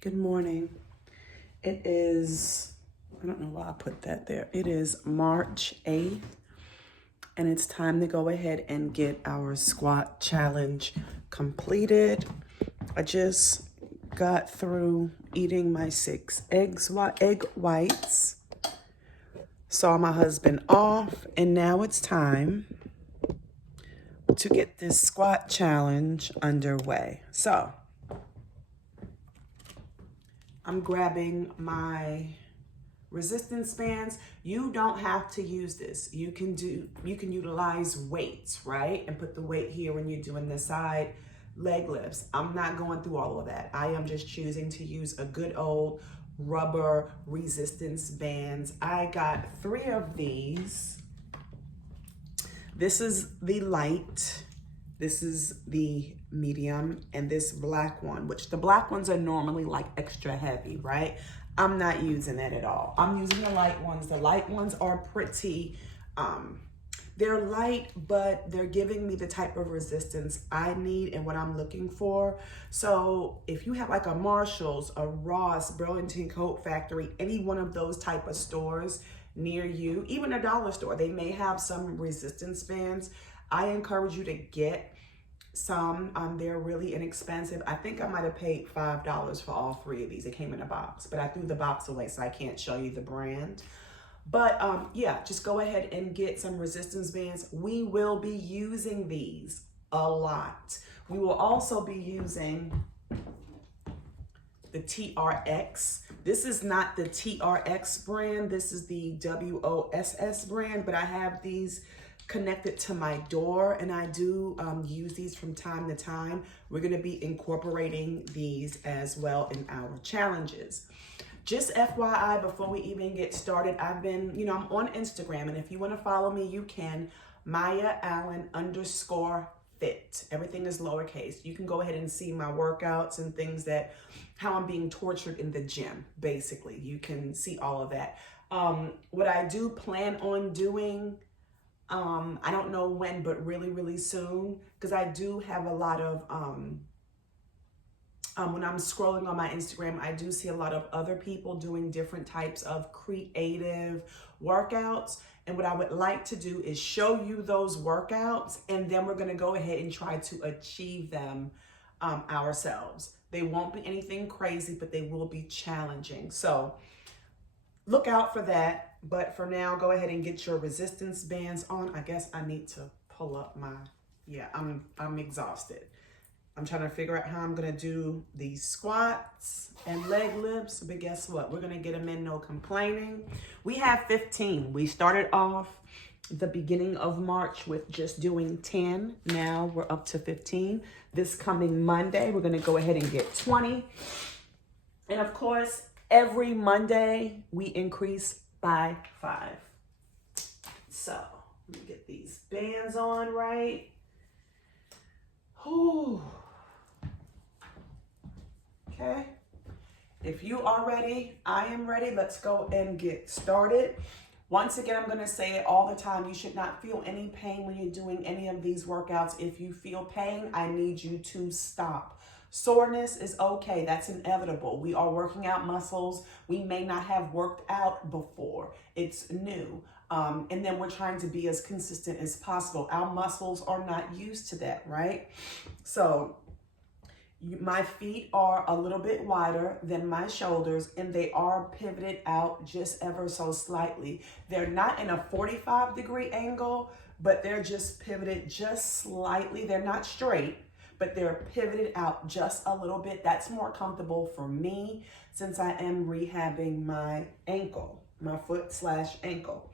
Good morning. It is, I don't know why I put that there. It is March 8th, and it's time to go ahead and get our squat challenge completed. I just got through eating my 6 egg whites, saw my husband off, and now it's time to get this squat challenge underway. So, I'm grabbing my resistance bands. You don't have to use this. You can utilize weights, right? And put the weight here when you're doing the side leg lifts. I'm not going through all of that. I am just choosing to use a good old rubber resistance bands. I got 3 of these. This is the light. This is the medium, and this black one, which the black ones are normally like extra heavy, right? I'm not using that at all. I'm using the light ones. The light ones are pretty, they're light, but they're giving me the type of resistance I need and what I'm looking for. So if you have like a Marshall's, a Ross, Burlington Coat Factory, any one of those type of stores near you, even a dollar store, they may have some resistance bands. I encourage you to get some. They're really inexpensive. I think I might have paid $5 for all 3 of these. It came in a box, but I threw the box away, so I can't show you the brand. But yeah, just go ahead and get some resistance bands. We will be using these a lot. We will also be using the TRX. This is not the TRX brand. This is the WOSS brand, but I have these connected to my door, and I do use these from time to time. We're gonna be incorporating these as well in our challenges. Just FYI, before we even get started, I've been, I'm on Instagram, and if you wanna follow me, you can, MayyaAllen_fit. Everything is lowercase. You can go ahead and see my workouts and things how I'm being tortured in the gym, basically. You can see all of that. What I do plan on doing, I don't know when, but really, really soon, because I do have a lot of, when I'm scrolling on my Instagram, I do see a lot of other people doing different types of creative workouts. And what I would like to do is show you those workouts, and then we're gonna go ahead and try to achieve them ourselves. They won't be anything crazy, but they will be challenging. So look out for that. But for now, go ahead and get your resistance bands on. I guess I need to pull up I'm exhausted. I'm trying to figure out how I'm gonna do these squats and leg lifts, but guess what? We're gonna get them in, no complaining. We have 15. We started off the beginning of March with just doing 10. Now we're up to 15. This coming Monday, we're gonna go ahead and get 20. And of course, every Monday we increase by 5. So let me get these bands on right. Whew. Okay. If you are ready, I am ready. Let's go and get started. Once again, I'm going to say it all the time. You should not feel any pain when you're doing any of these workouts. If you feel pain, I need you to stop. Soreness is okay. That's inevitable. We are working out muscles we may not have worked out before. It's new. And then we're trying to be as consistent as possible. Our muscles are not used to that, right? So my feet are a little bit wider than my shoulders, and they are pivoted out just ever so slightly. They're not in a 45-degree angle, but they're just pivoted just slightly. They're not straight, but they're pivoted out just a little bit. That's more comfortable for me since I am rehabbing my ankle, my foot/ankle.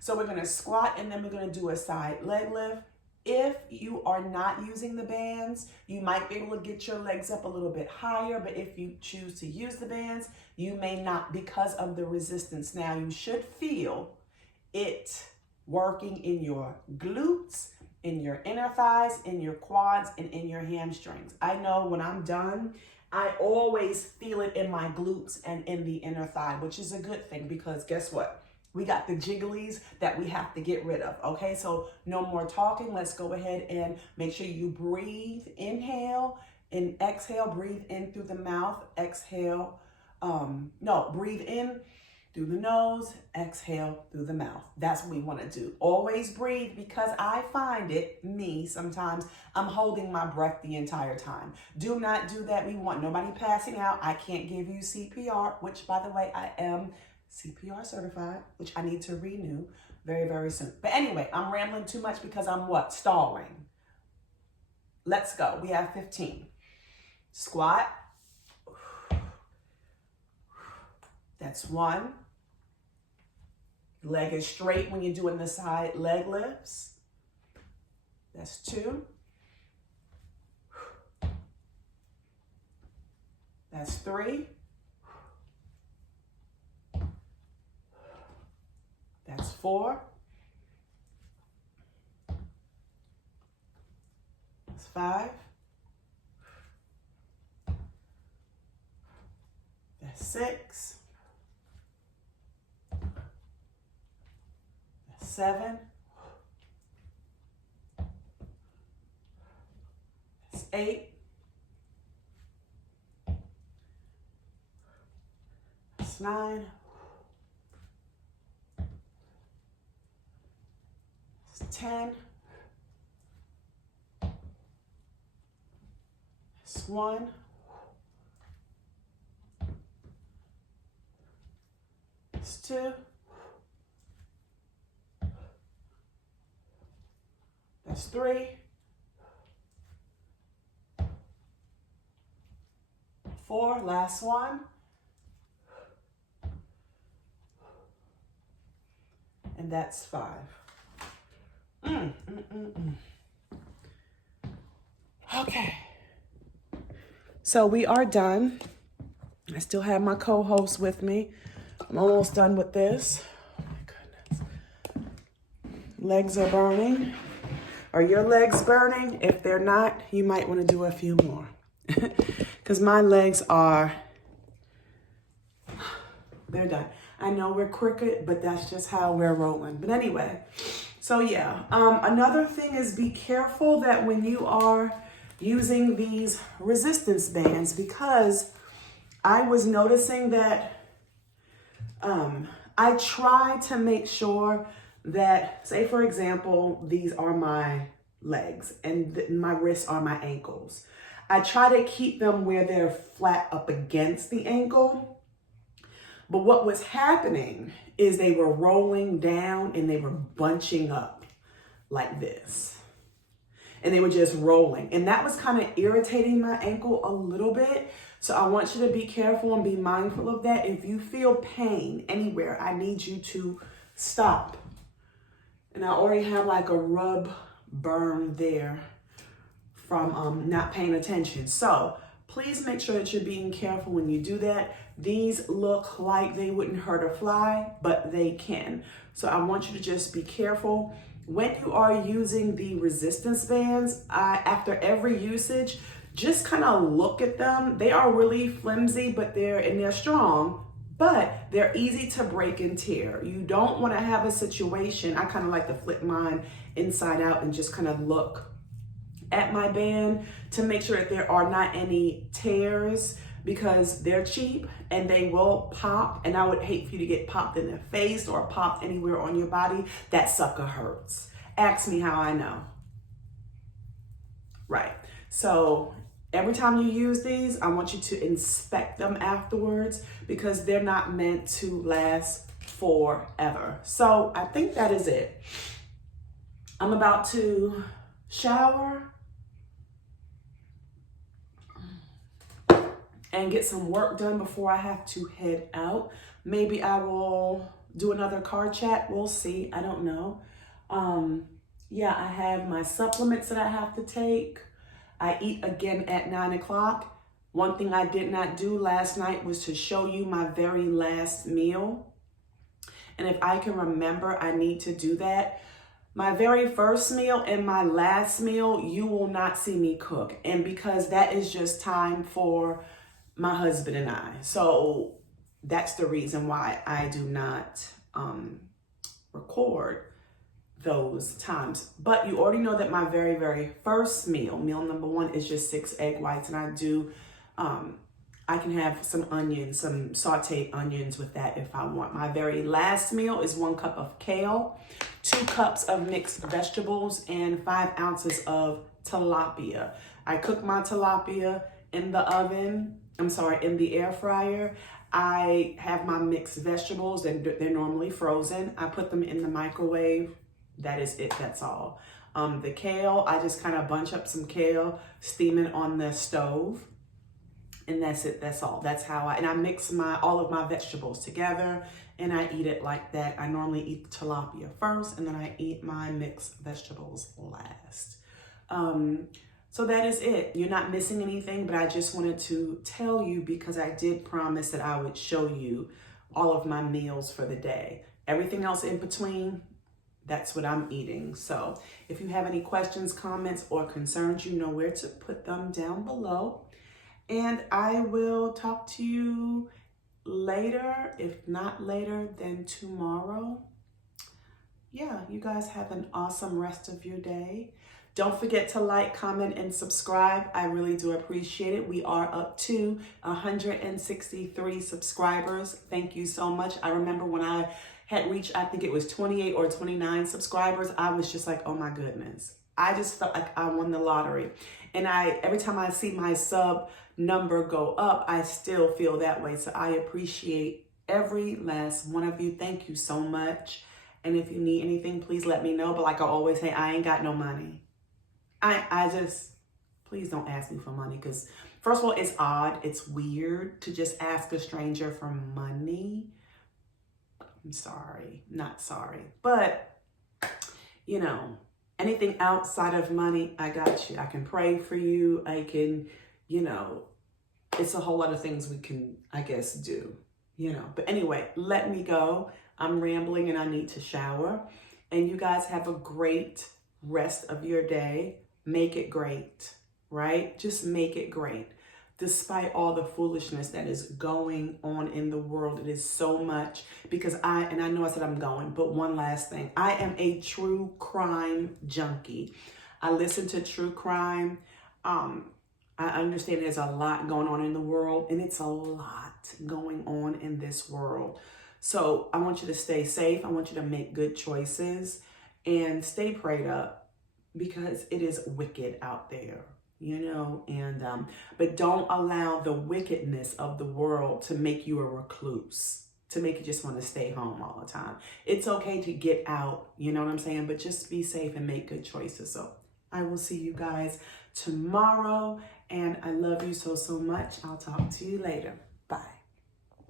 So we're gonna squat, and then we're gonna do a side leg lift. If you are not using the bands, you might be able to get your legs up a little bit higher, but if you choose to use the bands, you may not because of the resistance. Now, you should feel it working in your glutes, in your inner thighs, in your quads, and in your hamstrings. I know when I'm done, I always feel it in my glutes and in the inner thigh, which is a good thing because guess what? We got the jigglies that we have to get rid of, okay? So no more talking. Let's go ahead and make sure you breathe. Inhale And exhale, breathe in through the mouth. Exhale, no, breathe in through the nose, exhale through the mouth. That's what we want to do. Always breathe, because I find it, sometimes I'm holding my breath the entire time. Do not do that. We want nobody passing out. I can't give you CPR, which, by the way, I am CPR certified, which I need to renew very, very soon. But anyway, I'm rambling too much because I'm what? Stalling. Let's go. We have 15. Squat. That's 1. Leg is straight when you're doing the side leg lifts. That's 2. That's 3. That's 4. That's 5. That's 6. 7. That's 8. That's 9. That's 10. That's 1. That's 2. That's 3. 4, last one. And that's 5. Okay. So we are done. I still have my co-host with me. I'm almost done with this. Oh my goodness. Legs are burning. Are your legs burning? If they're not, you might want to do a few more. Because my legs are, they're done. I know we're crooked, but that's just how we're rolling. But anyway, so yeah. Another thing is, be careful that when you are using these resistance bands, because I was noticing that I try to make sure that, say for example, these are my legs and my wrists are my ankles. I try to keep them where they're flat up against the ankle. But what was happening is they were rolling down and they were bunching up like this. And they were just rolling. And that was kind of irritating my ankle a little bit. So I want you to be careful and be mindful of that. If you feel pain anywhere, I need you to stop. And I already have like a rub burn there from not paying attention. So please make sure that you're being careful when you do that. These look like they wouldn't hurt a fly, but they can. So I want you to just be careful. When you are using the resistance bands, after every usage, just kind of look at them. They are really flimsy, but they're strong, but they're easy to break and tear. You don't want to have a situation. I kind of like to flip mine inside out and just kind of look at my band to make sure that there are not any tears, because they're cheap and they will pop. And I would hate for you to get popped in the face or popped anywhere on your body. That sucker hurts. Ask me how I know. Right. So every time you use these, I want you to inspect them afterwards, because they're not meant to last forever. So I think that is it. I'm about to shower and get some work done before I have to head out. Maybe I will do another car chat. We'll see. I don't know. Yeah, I have my supplements that I have to take. I eat again at 9 o'clock. One thing I did not do last night was to show you my very last meal. And if I can remember, I need to do that. My very first meal and my last meal, you will not see me cook. And because that is just time for my husband and I. So that's the reason why I do not record those times. But you already know that my very, very first meal number one, is just 6 egg whites. And I do, I can have some onions, some sauteed onions with that if I want. My very last meal is 1 cup of kale, 2 cups of mixed vegetables, and 5 ounces of tilapia. I cook my tilapia in the oven, in the air fryer. I have my mixed vegetables, and they're normally frozen. I put them in the microwave. That is it, that's all. The kale, I just kind of bunch up some kale, steam it on the stove, and that's it, that's all. That's how I mix all of my vegetables together, and I eat it like that. I normally eat the tilapia first, and then I eat my mixed vegetables last. So that is it. You're not missing anything, but I just wanted to tell you because I did promise that I would show you all of my meals for the day. Everything else in between, that's what I'm eating. So if you have any questions, comments, or concerns, you know where to put them down below. And I will talk to you later. If not later, then tomorrow. Yeah, you guys have an awesome rest of your day. Don't forget to like, comment, and subscribe. I really do appreciate it. We are up to 163 subscribers. Thank you so much. I remember when I had reached, I think it was 28 or 29 subscribers, I was just like, oh my goodness. I just felt like I won the lottery. And every time I see my sub number go up, I still feel that way. So I appreciate every last one of you. Thank you so much. And if you need anything, please let me know. But like I always say, I ain't got no money. I just, please don't ask me for money, because first of all, it's odd. It's weird to just ask a stranger for money. I'm sorry, not sorry. But, you know, anything outside of money, I got you. I can pray for you. I can, you know, it's a whole lot of things we can, I guess, do, you know. But anyway, let me go. I'm rambling and I need to shower. And you guys have a great rest of your day. Make it great, right? Just make it great. Despite all the foolishness that is going on in the world, it is so much, because I know I said I'm going, but one last thing. I am a true crime junkie. I listen to true crime. I understand there's a lot going on in the world, and it's a lot going on in this world. So I want you to stay safe. I want you to make good choices and stay prayed up, because it is wicked out there, you know, and but don't allow the wickedness of the world to make you a recluse, to make you just want to stay home all the time. It's okay to get out, you know what I'm saying, but just be safe and make good choices. So I will see you guys tomorrow, and I love you so, so much. I'll talk to you later.